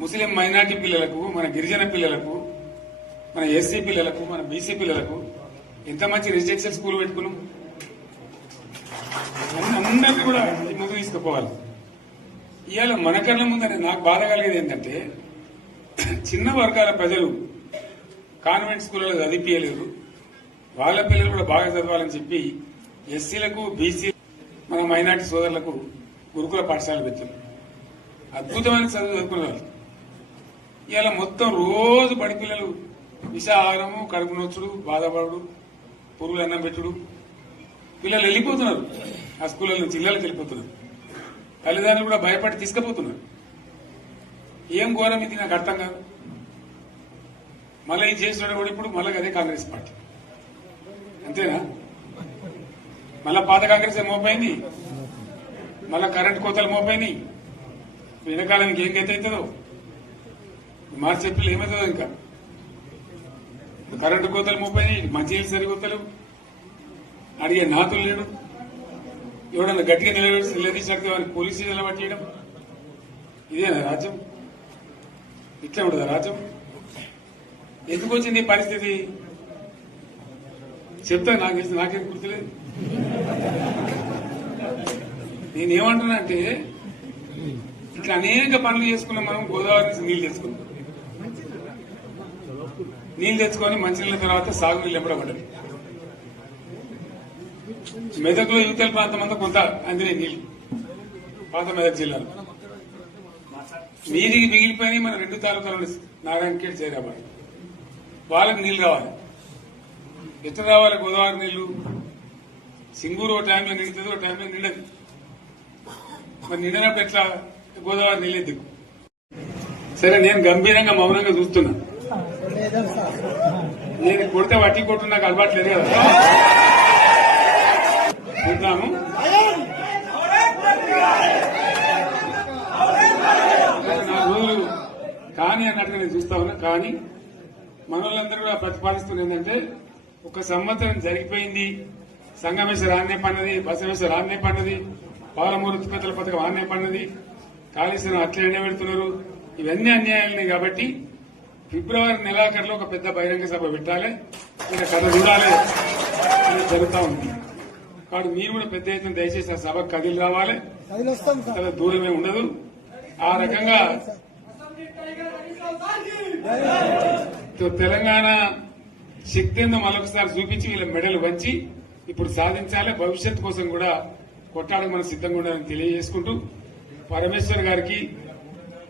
ముస్లిం minority పిల్లలకు, మన గిరిజన పిల్లలకు, మన ఎస్సీ పిల్లలకు, మన బీసీ పిల్లలకు ఎంత మంచి రెసిడెన్షియల్ స్కూల్ పెట్టుకున్నాం. అందరికీ కూడా ముందు తీసుకుపోవాలి. ఇవాళ మన కళ్ళ ముందని నాకు బాధ కలిగేది ఏంటంటే, చిన్న వర్గాల ప్రజలు కాన్వెంట్ స్కూళ్ళలో చదివించలేరు, వాళ్ళ పిల్లలు కూడా బాగా చదవాలని చెప్పి ఎస్సీలకు, బీసీ, మన మైనార్టీ సోదరులకు గురుకుల పాఠశాలలు పెట్టారు. అద్భుతమైన చదువు చదువుకునే వాళ్ళు ఇవాళ మొత్తం రోజు బడి పిల్లలు విషాహారము, కడుపు నొచ్చుడు, బాధపడు, పురుగులు అన్నం పెట్టుడు, పిల్లలు వెళ్ళిపోతున్నారు. ఆ స్కూళ్ళ నుంచి ఇళ్లకి వెళ్ళిపోతున్నారు. తల్లిదండ్రులు కూడా భయపడి తీసుకుపోతున్నారు. ఏం ఘోరం ఇది నాకు అర్థం కాదు. మళ్ళీ ఇది చేసిన కూడా ఇప్పుడు మళ్ళీ అదే కాంగ్రెస్ పార్టీ అంతేనా? మళ్ళా పాత కాంగ్రెస్ మోపైంది, మళ్ళా కరెంటు కోతలు మోపైనాయి. వెనకాలానికి ఏం గతి అవుతుందో మార్చి ఏప్రిల్ ఏమవుతుందో ఇంకా కరెంటు కోతలు మోపైనాయి, మంచినీళ్ళు సరికొత్తలు, అడిగే నాతులు లేడు. ఎవడన్నా గట్టిగా నిలదీసినట్టు వారికి పోలీసు స్టేషన్లో పట్టేయడం. ఇదేనా రాజ్యం? ఇట్లా ఉండదా రాజ్యం? ఎందుకు వచ్చింది పరిస్థితి చెప్తా. నాకేం గుర్తులేదు. నేనేమంటున్నా అంటే, ఇట్లా అనేక పనులు చేసుకున్నాం. మనం గోదావరి నుంచి నీళ్లు తెచ్చుకున్నాం. నీళ్లు తెచ్చుకొని మంచినీళ్ళ తర్వాత సాగునీళ్ళు ఎంపడబడ్డది. మెదక్లో యువతల ప్రాంతం అంతా కొంత అందినాయి నీళ్లు, పాత మెదక్ జిల్లాలో. నీటికి మిగిలిపోయినాయి మన 2 తాలూకాలు, నారాయణఖేడ్, జైరాబాద్. వాళ్ళకి నీళ్లు రావాలి. ఎట్లా రావాలి గోదావరి నీళ్లు? సింగూరు ఒక టైంలో నిండుతుంది, ఒక టైంలో నిండదు. మరి నిండినప్పుడు ఎట్లా గోదావరి నీళ్ళు దిక్కు? సరే, నేను గంభీరంగా మౌనంగా చూస్తున్నా. నేను కొడితే వట్టి కొట్టు నాకు అలవాట్లేదు కదా. చూద్దాము. నా రోజులు కానీ అన్నట్టుగా నేను చూస్తా ఉన్నా. కానీ మన వాళ్ళందరూ కూడా ప్రతిపాదిస్తున్న ఏంటంటే, 1 సంవత్సరం జరిగిపోయింది. సంగమేశ్వర ఆన్నే పన్నది, బసవేశ్వర ఆన్నే పన్నది, పాలమూరు ఉత్పత్తుల పథకం ఆన్నే పన్నది, కాళేశ్వరం అట్లే ఎండబెడుతున్నారు. ఇవన్నీ అన్యాయాలున్నాయి. కాబట్టి ఫిబ్రవరి నెలాఖరులో ఒక పెద్ద బహిరంగ సభ పెట్టాలి, ఇంకా కథ చూడాలి అనేది జరుగుతూ ఉంది. కాబట్టి మీరు కూడా పెద్ద ఎత్తున దయచేసి ఆ సభకు కదిలి రావాలి. చాలా దూరమే ఉండదు. ఆ రకంగా తెలంగాణ శక్తి ఏందో మరొకసారి చూపించి వీళ్ళ మెడలు వంచి ఇప్పుడు సాధించాలి. భవిష్యత్తు కోసం కూడా కొట్టాడకు మనం సిద్ధంగా ఉండాలని తెలియజేసుకుంటూ, పరమేశ్వర్ గారికి